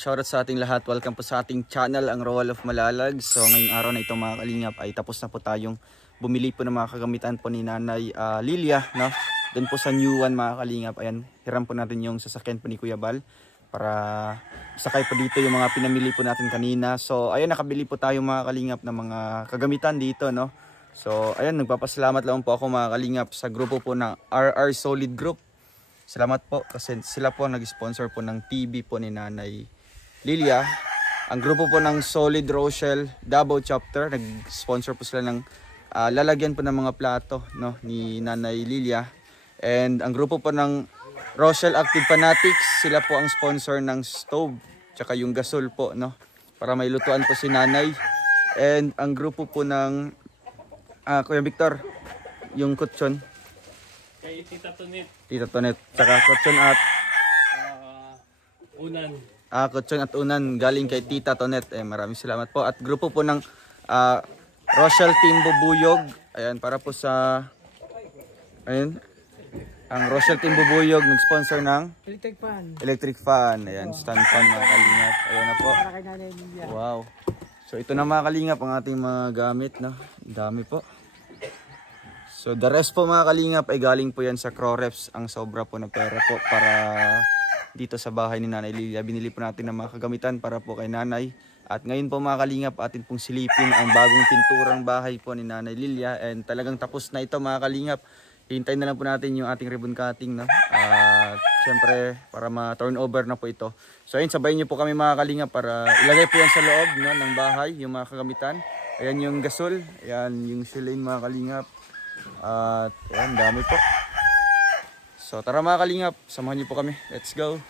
shoutout sa ating lahat. Welcome po sa ating channel, ang Roel of Malalag. So ngayong araw na ito mga kalingap ay tapos na po tayong bumili po ng mga kagamitan po ni Nanay Lilia, no? Doon po sa New One mga kalingap. Ayan, hiram po natin yung sasakyan po ni Kuya Bal para sakay po dito yung mga pinamili po natin kanina. So ayan, nakabili po tayo mga kalingap ng mga kagamitan dito, no? So ayan, nagpapasalamat lang po ako mga kalingap sa grupo po ng RR Solid Group. Salamat po kasi sila po ang nag-sponsor po ng TV po ni Nanay Lilia. Ang grupo po ng Solid Rochelle Davao Chapter, nag-sponsor po sila ng lalagyan po ng mga plato, no, ni Nanay Lilia. And ang grupo po ng Rochelle Active Fanatics, sila po ang sponsor ng stove tsaka yung gasol po, no, para may lutuan po si Nanay. And ang grupo po ng Kuya Victor, yung kutsyon kay Tita Tonet. Tita Tonet. Tsaka kutsyon at Unan. kutsyon at unan galing kay Tita Tonet. Maraming salamat po. At grupo po ng Rochelle Team Bubuyog. Ayan, para po sa ayun, ang Rochelle Team Bubuyog nag-sponsor ng electric fan. Ayan, stand fan mga kalingap. Ayan na po. Wow. So ito na mga kalingap ang ating mga gamit, no? Dami po. So the rest po mga kalingap ay galing po yan sa Croreps, ang sobra po na pera po para dito sa bahay ni Nanay Lilia. Binili po natin ng mga kagamitan para po kay Nanay. At ngayon po mga kalingap, atin pong silipin ang bagong pinturang bahay po ni Nanay Lilia. And talagang tapos na ito mga kalingap. Hintayin na lang po natin yung ating ribbon cutting, no? At syempre para ma-turnover na po ito. So ayun, sabayin niyo po kami mga kalingap para ilagay po yan sa loob, no, ng bahay, yung mga kagamitan. Ayan yung gasol, ayan yung silane mga kalingap. At ayan, dami po. So tara mga kalingap, samahan niyo po kami. Let's go.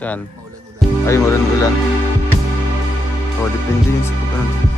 Saan? Ay, maulan-ulan. Oh, depende yun sa pagkakas.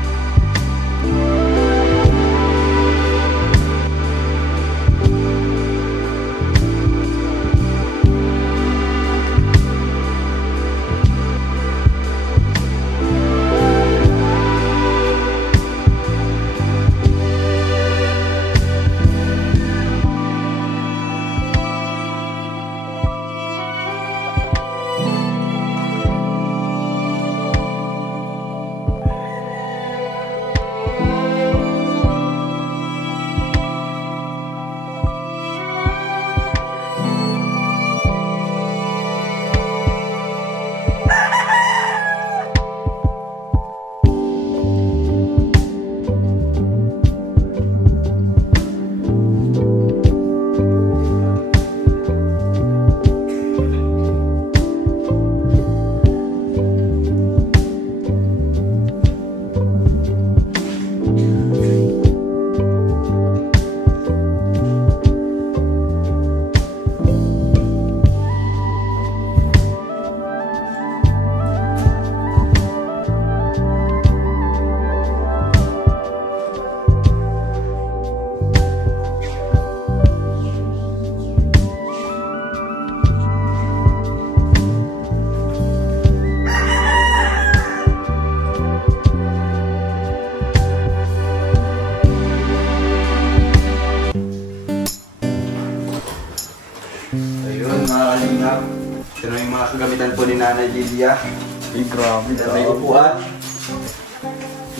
Ito na yung mga kagamitan po ni Nanay Lilia. Ay, grabe. May upuan.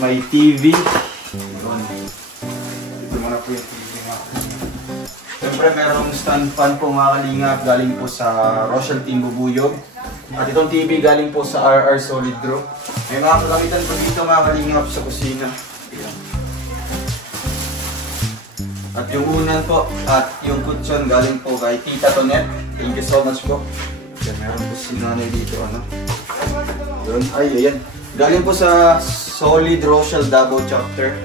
may TV. Yun. Ito muna po yung TV mga kalingap. Siyempre merong stand fan po mga kalingap galing po sa Rochelle Team Bubuyog. At itong TV galing po sa RR Solid Group. May mga kalamitan po dito mga kalingap sa kusina. Ayan. At yung unan po at yung kutsyon galing po kay Tita Tonet. Thank you so much po. Yan, meron po si nanay dito. Ano? Yun. Ay, ayan. Galing po sa Solid Rochelle Davao Chapter.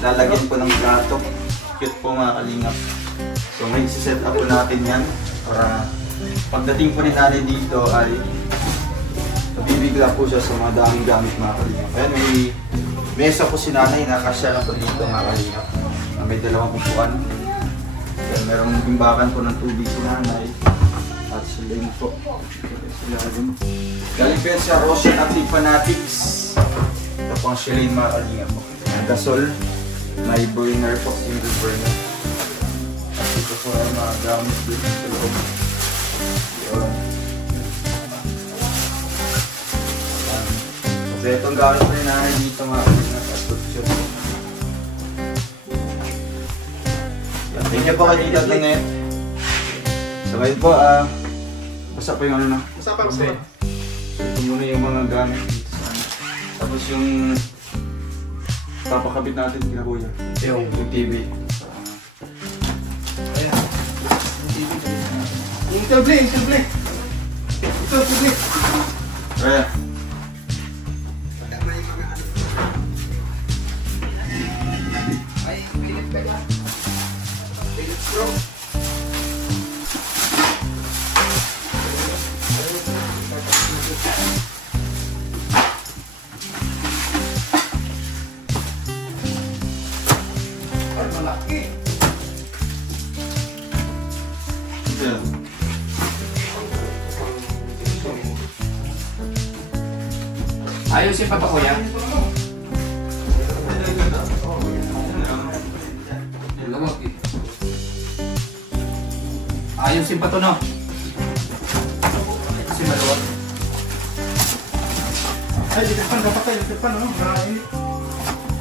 Lalagyan po ng plato. Cute po mga kalingap. So may set up po natin yan. Para pagdating po ni nanay dito ay nabibigla po siya sa mga daming gamit mga kalingap. Ayan, may mesa po si nanay. Nakasya lang po dito mga kalingap. May dalawang upuan. Then, merong bimbakan po ng tubig si nanay. At sila yun po. Sila yun. Galing po yan sa Rochelle Active Fanatics. Ito po ang Shilane mga kalinga po. Ang gasol. May burner po. Single burner. At ito po ang mga gamit dito sa loob. Yun. Kasi itong gamit po ni nanay dito mga kalinga. At tutsyot. Thank you po kay Tita Tonet. So ngayon po, basta po yung ano na. Basta pa rin. Ito muna yung mga gamit dito sa ano. Tapos yung papakabit natin kina kuya. Yung TV. Ayan. Yung table. Ito, table. Kaya. Ay, pilit ka lang. Bro. Ay, malaki. Yeah. Ayusin pa ba kuya? Ayusin pa to no? Kasi maluwag. Ay, ditepan ka pa tayo. Ditepan no? Nakainit.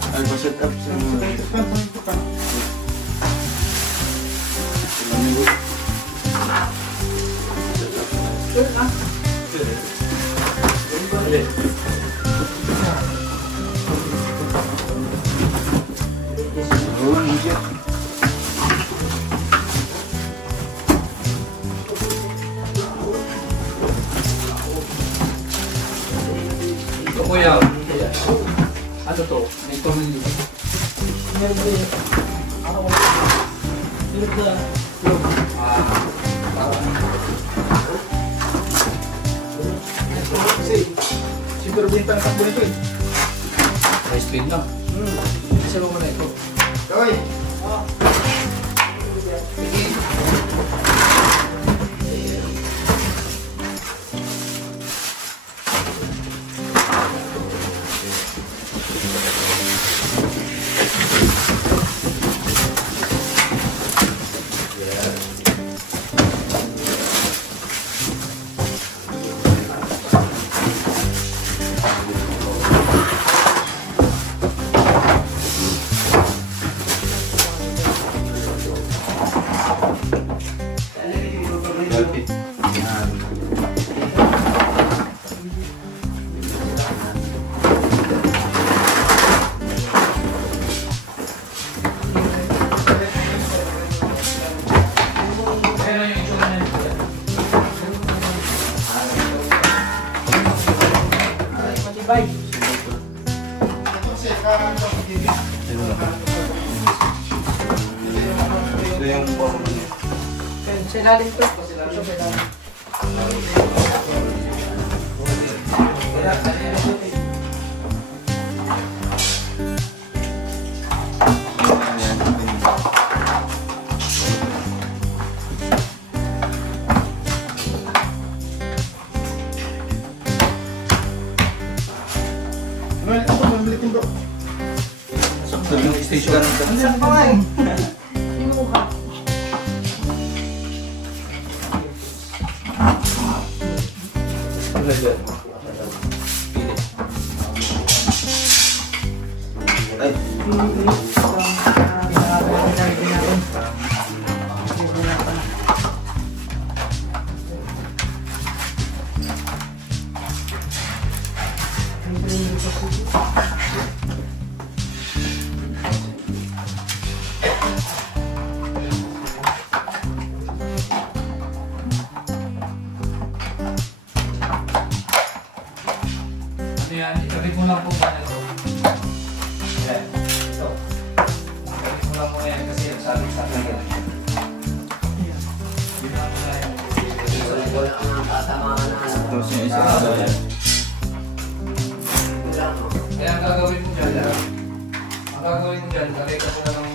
Ay, pa-set up sa Ditepan. Ito kuya. Ano to? May tornilyo. Siguro bintang takbo nito eh. High speed na. Isa mo na ito. Gawin! Sige. Sa ilalim ko. Ito sa ilalim. Sakto yung station. Ano pa nga eh? Inuha. Tapos yung isa na dyan. Kaya ang gagawin mo dyan, lagay ka muna ng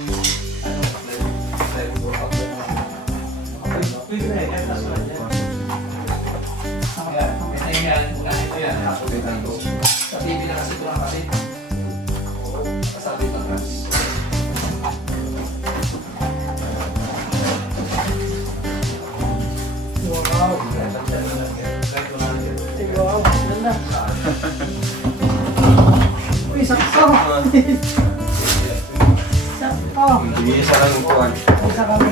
sa TV na kasi ito lang kasi. Kasabi ng gas. Wow! Wow! Ganda! Uy, sakto! Sakto! Hindi isa lang yung kuhan. Isa kami.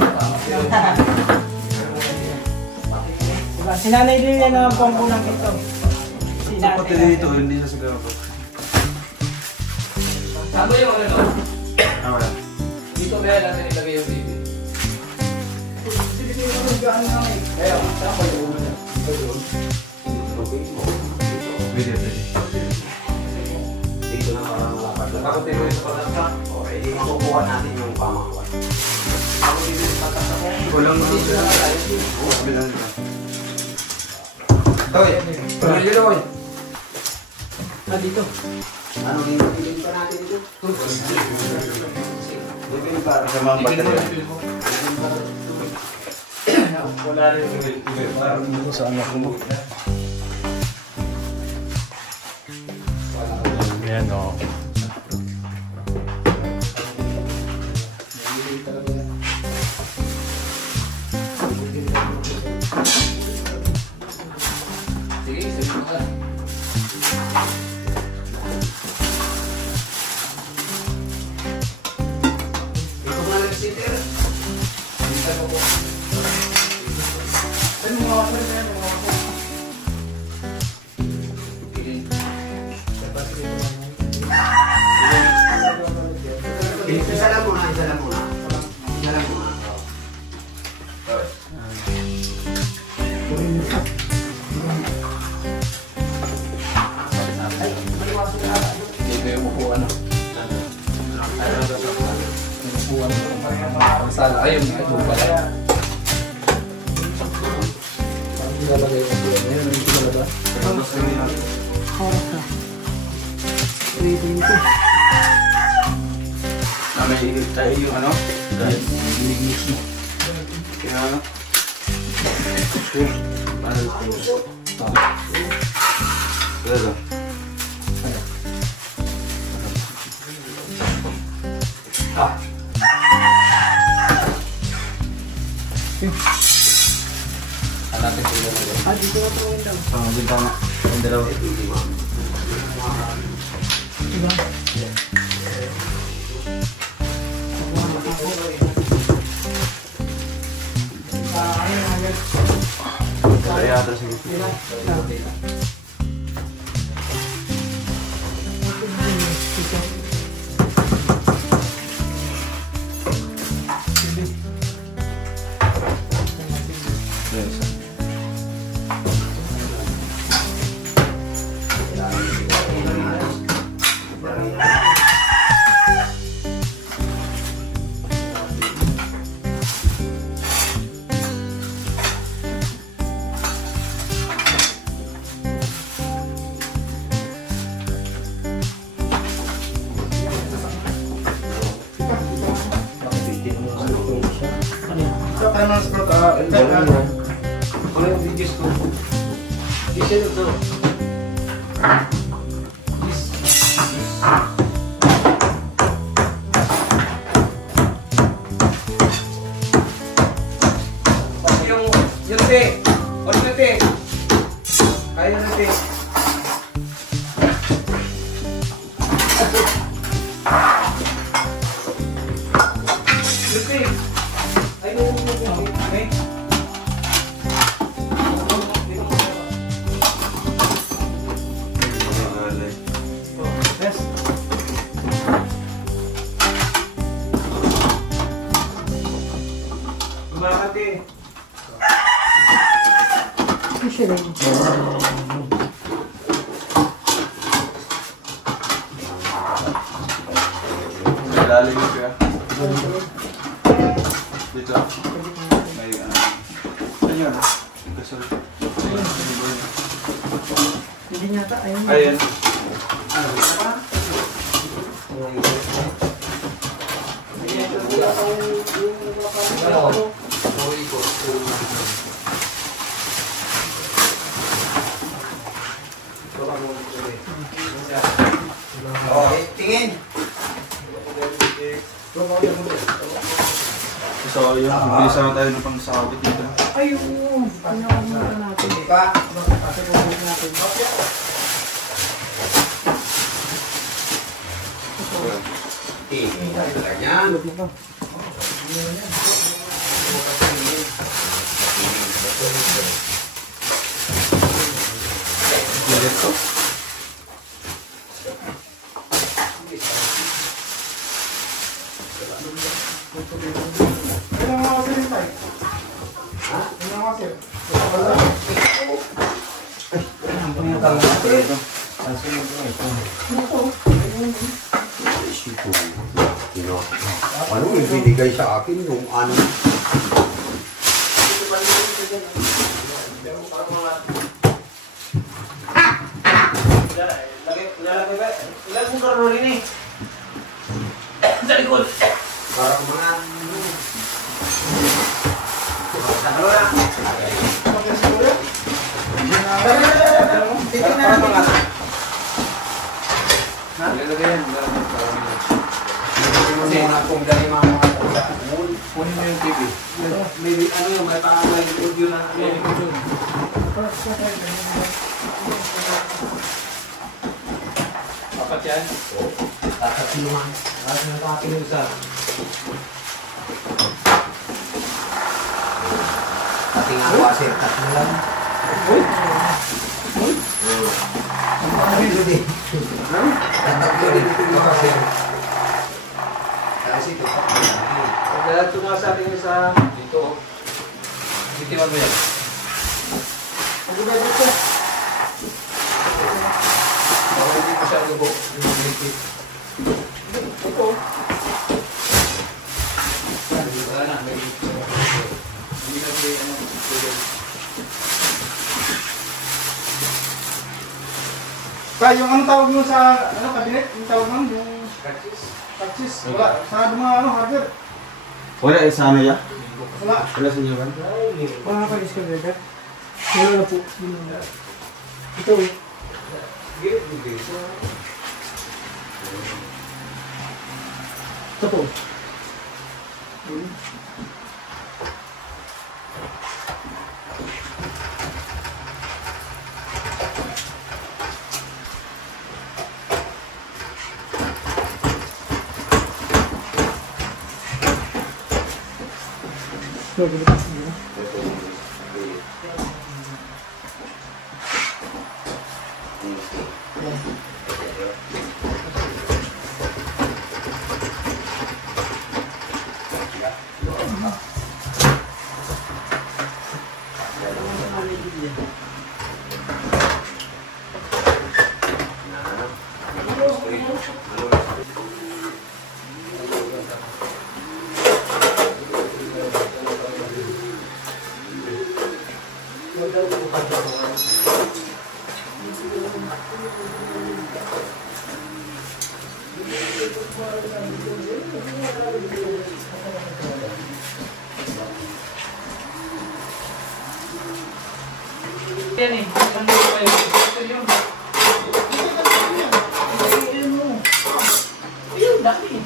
Diba? Sinanay din niya naman po ang kulang ito. Pati dito, hindi siya siguro. Sabo yung ano? Wala. Dito ba yan natin ilagay yung TV? Kaya, saan ko yung ulo niya? Pwede. Dito na parang malapad lang. Ako tayo yung palaka. Okay, di makukuha natin yung pamakuha. Ako dito yung tatak ako. Kulang mo. Dito na tayo. Bilang nila. Oy, pamilya na oy. Dito. Ano din pa natin dito? Dito para Sa mga baterya. Wala rin yung Sa anak mo. Yan o. sige, sige mo ka. Ito nga nag-sitter. Isa lang muna. Isa lang muna. Dito yung upuan. Yung upuan. Ang sala. Ayun, ito pala. Parang nilalagay yung upuan. Ayun, hindi talaga. Oras na. 3:20. May higit tayo yung ano? Guys. Kaya ano? Ano ito? Wala. Hanapin ko yung upuan. Dito na ito window. Pangagin pa nga. Ang dalawa. Diba? Ayun, agad. Kaya ata sige. Diba? Yes. Ano sa prota? Ano yung videos ko? Isa ito. Pati yung te. Ano yung te? Kaya yung te. Yung te. Ay, may okay. Yes. Makati. Lalim yung kaya. Dito. May ano. Ano yun? Gasol. Hindi yata, ayun. Ayun. Okay, tingin. So, yun. Bilisan na tayo ng pangsakabit dito. Ayun. Pinakamutan natin. Hindi pa. Pasabugin natin. Tingin. Ganyan. Kailan nga kasi rin tayo? Ha? Kailan nga kasi? Ano yung binigay sa akin yung ano? Ilan mo karoon rin eh? Sa likod. Para mga... Tingnan natin. Kasi kung dali mga kunin mo yung TV. Maybe ano yung may pa-online audio na audio. Apat yan. Tatatiluhan. Tatatiluhan. Ating ako kasi tatlo lang. Tatlo din. Tatlo din ito kasi. Kasi ito. Dahil tumaas sa atin sa dito. Bitiwan mo yan. Pagkabay dito. Bawal dito sa lubo. Ito. Wala na. Hindi na siya ano. Pa, yung anong tawag mo sa kabinet? Yung tawag mo? Yung practice. Wala. Sa mga hardware. Wala eh, sa ano ya? Wala. Wala sa inyo ba? Wala ka discover. Wala na po. Ito eh. Ito po. Yan eh. Ano ba kayo? Ito yun. Ayun, dami.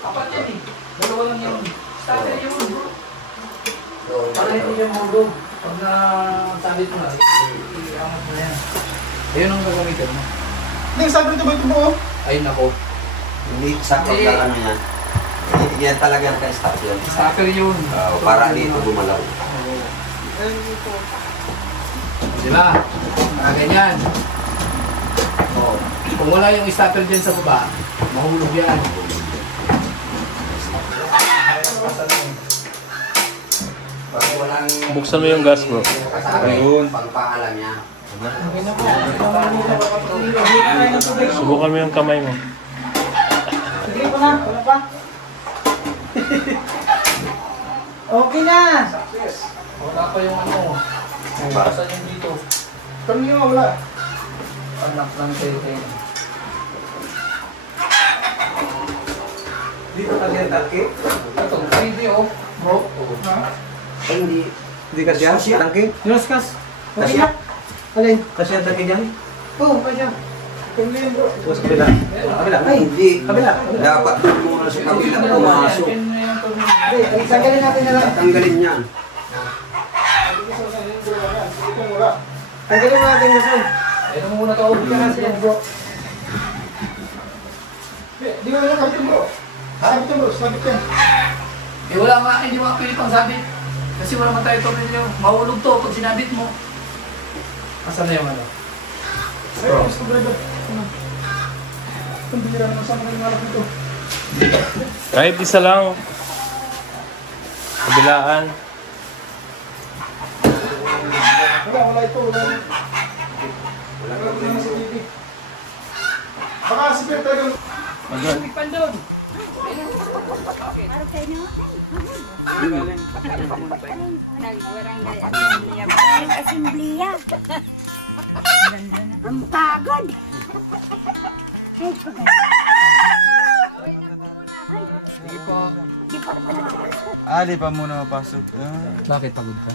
Apat yan eh. Dalawa lang yun. Starter yun. Para hindi yung mundog. Pag na-sabit mo na, i-angat mo na yan. Ayun ang gagamitin mo. Hindi, sabi ito ba ito po? Ayun ako. Hindi sa pagkakano yan. Yan talaga ang ka-stop yun. Starter yun. Para dito gumalaw. Diba? Ganyan. Oh. Kung wala yung stopper dyan sa baba, mahulog yan. Buksan mo yung gas, bro. Ayun. Pagpaalam niya. Subukan mo yung kamay mo. Sige pa na, wala pa. Okay na. Wala pa yung ano. Basta yung dito. Kanina nga wala. Anak ng tete. Dito ka din tangke? Ito, pwede oh. Bro. Ha? Hindi ka siya? Tangke? Yes, kas. Kasya? Alin? Kasya ang tangke dyan? Oo, kaya. Kanina bro. Tapos kabila? Kabila? Ay, hindi. Kabila. Dapat muna sa kabila pumasok. Tanggalin natin na lang. Tanggalin niyan. Ito wala. Tanggalin mo natin gusto. Ayun mo muna to. Hindi ka siya, bro. Di mo na kabit bro. Sabit yan bro, sabit yan. Eh wala nga, hindi mo pili pang sabit. Kasi wala man tayo tornilyo. Mahulog to pag sinabit mo. Asan na yung ano? Ayun, screwdriver. Ang bihira naman sa mga malaki ito. Kahit isa lang. Kabilaan. Wala ito, wala. Wala naman sa TV. Baka si Pierre talagang... Assemblea. Ang pagod. Ay, pagod. Di pa muna mapasok. Bakit pagod ka?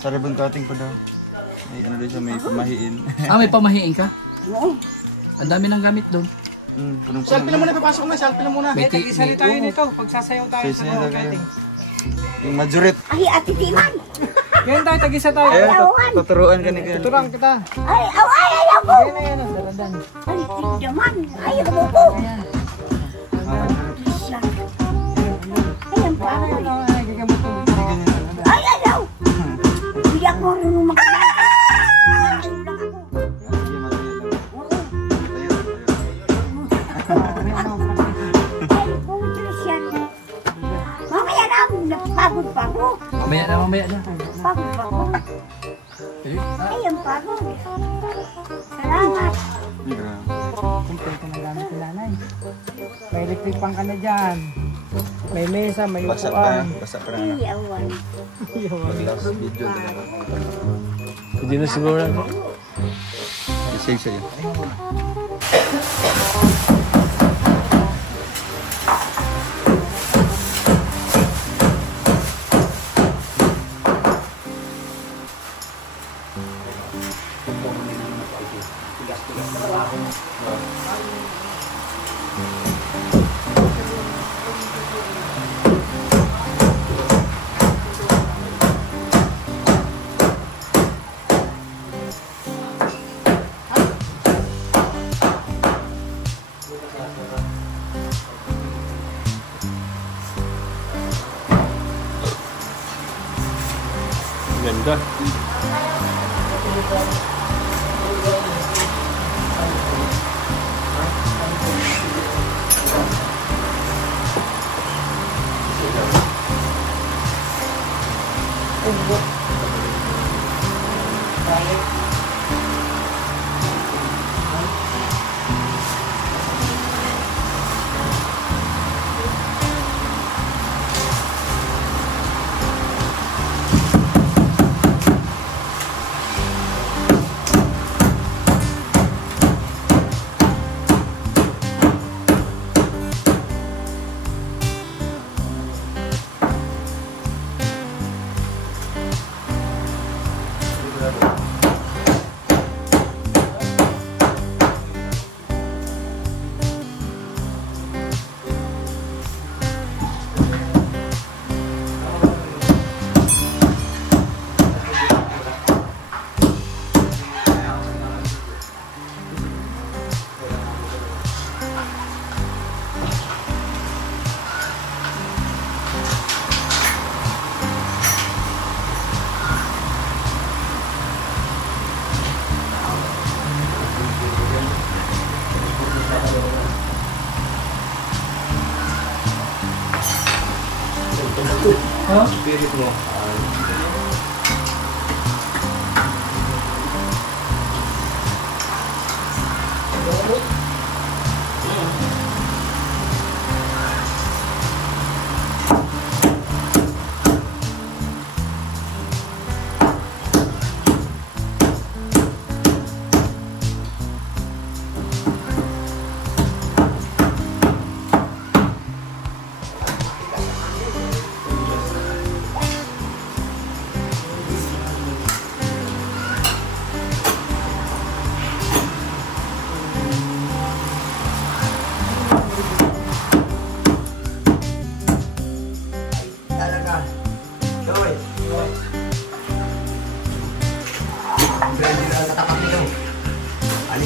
Sa ribbon cutting pa daw. May ano doon siya, may pamahiin. May pamahiin ka? Oo. Ang dami ng gamit doon. Punong-puno. Selfie na muna, papasok na, selfie na muna. May tag-isali tayo nito. Pagsasayaw tayo Face na lang kayo. Yung majurit. Ay, Ate Timan. Ngayon tayo, tag-isa tayo. Ayun, tuturuan ka ni Kuya. Tuturang kita. Ay, ayaw ko. Ayan na yan, daladan. Ay, Timan. Ayaw ko po. Ay, ang pagod. Ay, gagamot ko. Ay, ayaw. Hindi ako marunong magkakaroon. Ayaw lang ako. Ay, pumuntos yan. Mamaya na, napagod pa ako. Mamaya na. Pagod pa ako. Ay, ang pagod. Salamat. Kumpleto ng gamit ni nanay. May electric pang ka na dyan. May mesa, may Basa ka upuan. na. Basa ka na. Ay, awan. Last video. Hindi na siguro. I-save sa'yo. Ganda. Spirit mo.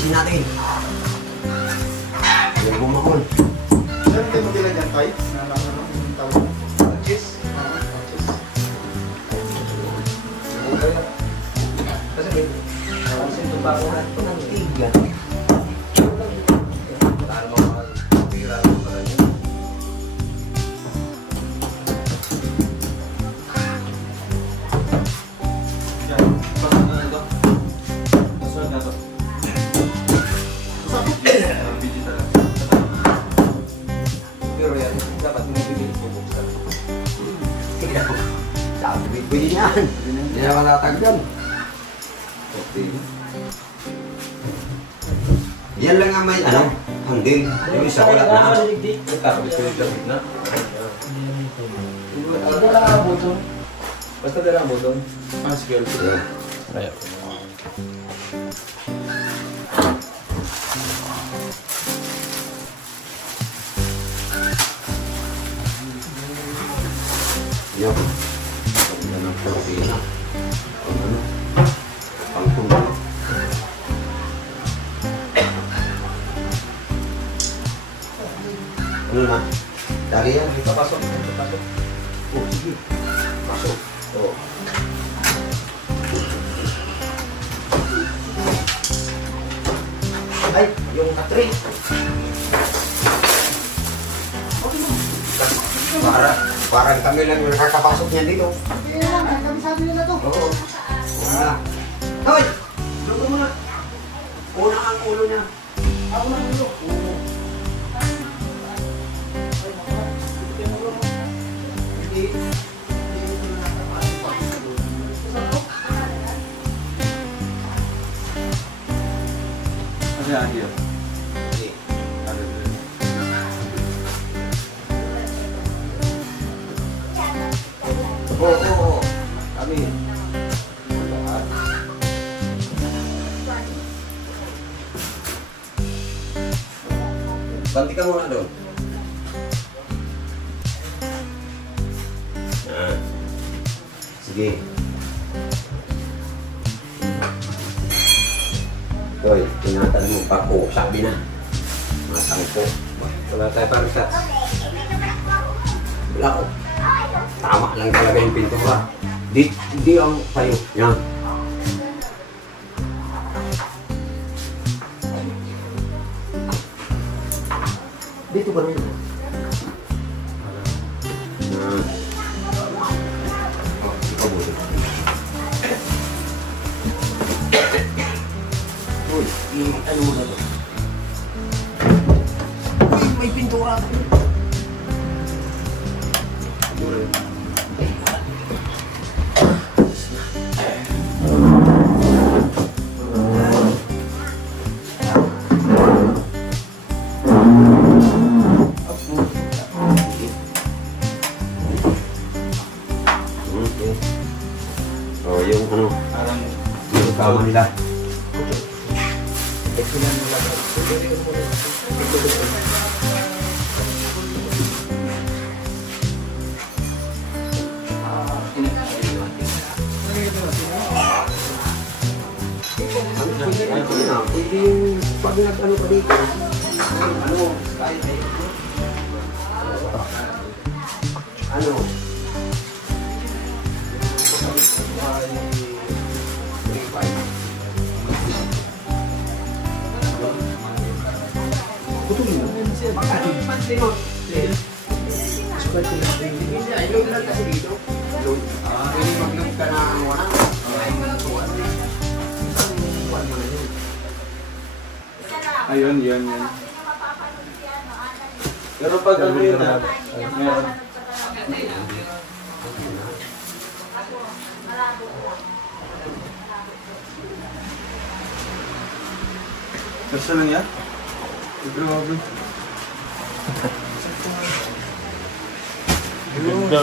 Ayusin natin. Yung bumakon. Saan tayo magkailan dyan, Tay? Yung tawag mo? Cheese. Kasi may tumbago na ito ng tiga. Paano ba makapira ko pa rin? Pero yan, dapat may bibili po buksan. Sabi, bibili niyan. Hindi naman natagdan. Okay. Yan lang ang may hanggang. Yung isa wala na. Tapos yung damit na. Dala ka butong. Basta dala ang butong. Sige. Ayaw. Yan. Yan ang protina. Pangtulog. Ano na? Dali yan. Pasok. Oh, sige. Pasok. Oh. Ay, yung katri. Parang kami lang yung nakakapasok niya dito. Kaya lang, kami sabi nila to. Oo. Una. Hoy! Lugo mo na. Una ang ulo niya. Ako na ulo. Hindi. Ano yan, here? Hindi. Oo. Kami. Banti ka muna doon. Sige. Hoy, ingatan mo. Pako, sabi na. Matangko. Wala tayo para sa... Wala ko. Tama lang talaga yung pintura. Di ang payo. Yan. Dito ba rin? Ikaw mo. Uy, ano mo na to? Uy, may pintura. Oh, yung ano, Parang yung kama nila. Pwede yung pag nag-ano pa dito, ano, kahit ay ano, putulin mo. Pansin mo. Sukat ko lang. Ay, load lang kasi dito. Load. Pwede mag-load ka na ano na. ayun, yan. Pero pag ano yun na, meron. Kasi lang yan? Grabe. Ganda.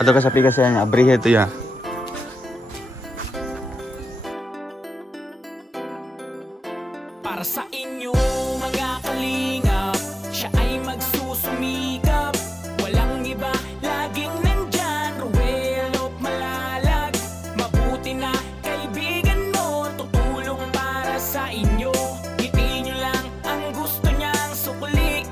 Ato ka sa pikas yan, abrihe ito ya. Para sa inyo mga kalingap, siya ay magsusumikap. Walang iba, laging nandyan, Ruel of Malalag. Mabuti na kaibigan mo, tutulong para sa inyo. Ngiti nyo lang ang gusto niyang sukli,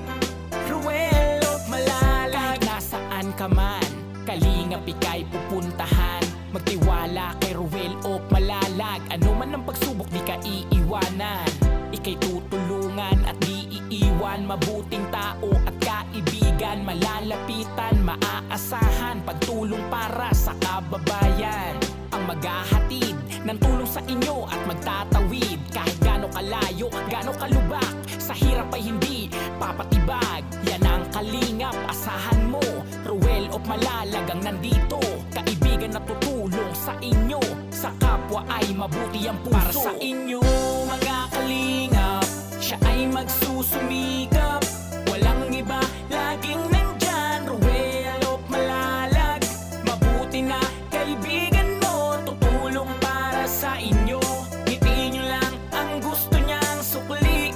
Ruel of Malalag. Nasaan ka man, kalingap ika'y pupuntahan. Magtiwala kay Ruel of Malalag. Ano man ang pagsubok, di ka iiwanan. Ika'y tutulungan at di iiwan. Mabuting tao at kaibigan, malalapitan, maaasahan. Pagtulong para sa kababayan, ang maghahatid ng tulong sa inyo at magtatawid. Kahit gaano kalayo, gaano kalubak, sa hirap ay hindi papatibag. Yan ang kalingap, asahan mo. Ruel of Malalag ang nandito, kaibigan na tutulong sa inyo. Sa kapwa ay mabuti ang puso. Para sa inyo mga kalingap, siya ay magsusumikap. Walang iba, laging nandyan, Ruel of Malalag. Mabuti na kaibigan mo, tutulong para sa inyo. Ngiti nyo lang ang gusto niyang sukli,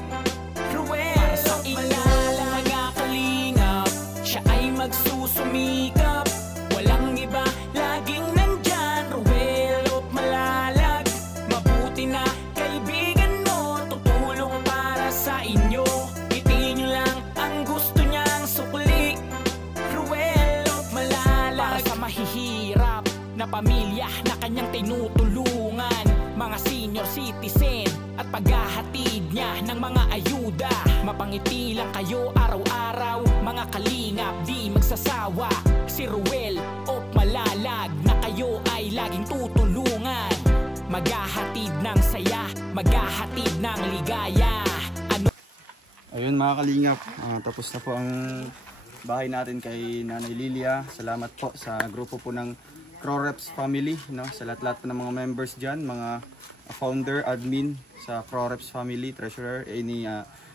Ruel of Malalag. Mga kalingap, siya ay magsusumikap. Walang iba, laging nandyan, Ruel of Malalag. Mabuti na kaibigan mo, tutulong para sa inyo. Ngiti nyo lang ang gusto niyang sukli, Ruel of Malalag. Para sa mahihirap na pamilya na kanyang tinutulungan, mga senior citizen at paghahatid niya ng mga ayuda. Mapangiti lang kayo araw-araw, mga kalingap di magsasawa. Si Ruel of Malalag na kayo ay laging tutulungan. Maghahatid ng saya, maghahatid ng ligaya. Ayun mga kalingap, tapos na po ang bahay natin kay Nanay Lilia. Salamat po sa grupo po ng Croreps family, no? Sa lahat-lahat po ng mga members dyan, mga founder, admin sa Croreps family, treasurer, any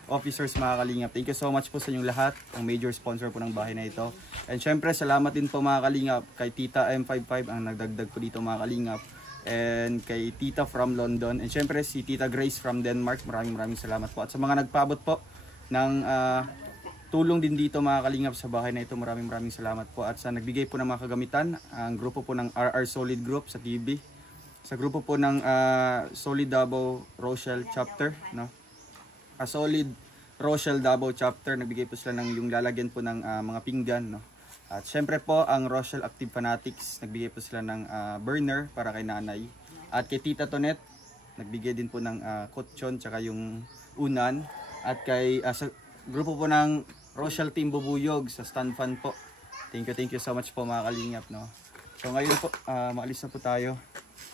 officers mga kalingap. Thank you so much po sa inyong lahat, ang major sponsor po ng bahay na ito. And syempre salamat din po mga kalingap kay Tita M55 ang nagdagdag po dito mga kalingap. And kay Tita from London. And syempre si Tita Grace from Denmark. Maraming salamat po. At sa mga nagpaabot po ng tulong din dito mga kalingap sa bahay na ito, maraming salamat po. At sa nagbigay po ng mga kagamitan, ang grupo po ng RR Solid Group sa TV. Sa grupo po ng Solid Davao Rochelle Chapter, no? Solid Rochelle Davao Chapter, nagbigay po sila ng yung lalagyan po ng mga pinggan, no? At syempre po ang Rochelle Active Fanatics, nagbigay po sila ng burner para kay nanay. At kay Tita Tonet, nagbigay din po ng kutsyon tsaka yung unan. At kay sa grupo po ng Rochelle Team Bubuyog sa stand fan po. Thank you so much po mga kalingap, no? So ngayon po, maalis na po tayo.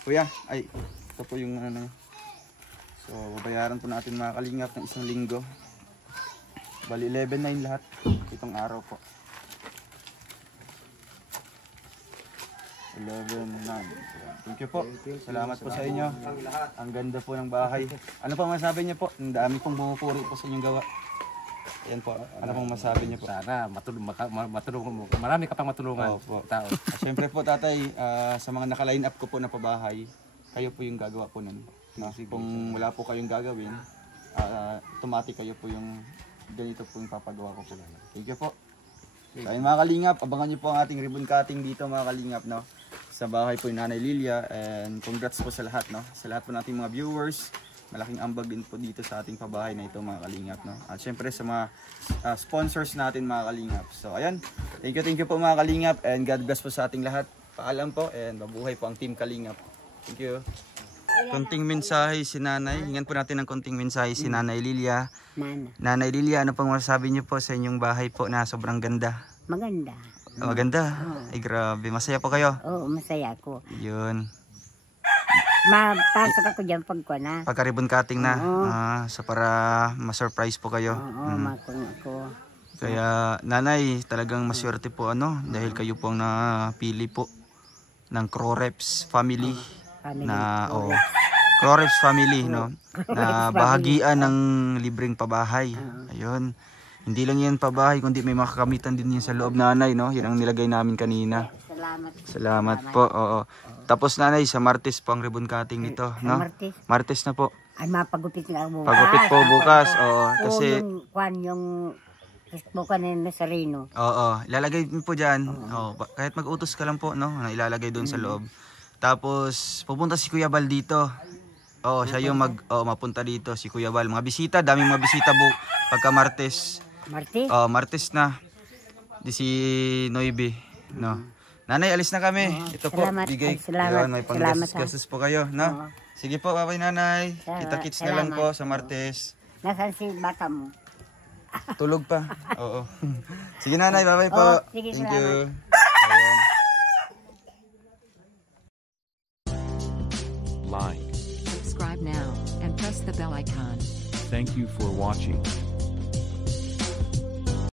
Kuya, ay, ito po yung ano. So babayaran po natin mga kalingap ng isang linggo. Bali 11-9 lahat itong araw po. 11-9. Thank you po. Salamat po sa inyo. Ang ganda po ng bahay. Ano pa masabi niyo po? Ang dami pong bumupuri po sa inyong gawa. Ayan po. Ano pong masabi niyo po? Sana matulungan mo. Marami ka pang matulungan. Opo. Tao. Siyempre po tatay, sa mga naka-line up ko po na pabahay, kayo po yung gagawa po nun. No? Kung wala po kayong gagawin, automatic kayo po yung ganito po yung papagawa ko po. Thank you po. So ayun mga kalingap, abangan niyo po ang ating ribbon cutting dito mga kalingap, no? Sa bahay po ni Nanay Lilia, and congrats po sa lahat, no? Sa lahat po nating mga viewers. Malaking ambag din po dito sa ating pabahay na ito mga kalingap, no? At syempre sa mga sponsors natin mga kalingap. So ayan, thank you po mga kalingap, and God bless po sa ating lahat. Paalam po, and mabuhay po ang Team Kalingap. Thank you. Konting mensahe si Nanay. Hingan po natin ng konting mensahe si Nanay Lilia. Nanay Lilia, ano pang masasabi niyo po sa inyong bahay po na sobrang ganda? Maganda. Maganda? Ay grabe, masaya po kayo? Oo, masaya ako. Yun. Mapasok ako dyan pagko na. Pagka ribbon cutting na. So para ma-surprise po kayo. Oo, makong ako. Kaya nanay, talagang maswerte po ano dahil kayo po ang napili po ng Croreps family. Na Croreps family, no? Na bahagian ng libreng pabahay. Ayun. Hindi lang yan pabahay kundi may makakamitan din yan sa loob nanay, no? Yan ang nilagay namin kanina. Salamat po. Oo. Tapos nanay, sa Martes po ang ribbon cutting nito, no? Martes? Martes na po. Ay, mapagupit nga bukas. Pagupit po bukas. Oo, kasi yung bukan ni Nazareno. oo, ilalagay mo po diyan. Oo, kahit mag-utos ka lang po, no? Na ilalagay doon sa loob. Tapos pupunta si Kuya Bal dito. Oo, siya yung mapunta dito si Kuya Bal. Mga bisita, daming mga bisita pagka Martes. Martes? Oh, Martes na. Di si Noibe, no. Nanay, alis na kami. Ito po, Salamat. bigay. Ay, salamat. Ayun, may Salamat, panggastos po kayo, no. Sige po, bye nanay. Kita-kits na lang Salamat. po sa Martes. Nasaan si bata mo? Tulog pa. Oo. Sige nanay, bye po. Oo, sige, Thank salamat. you. Ayan. Like, Subscribe now and press the bell icon. thank you for watching.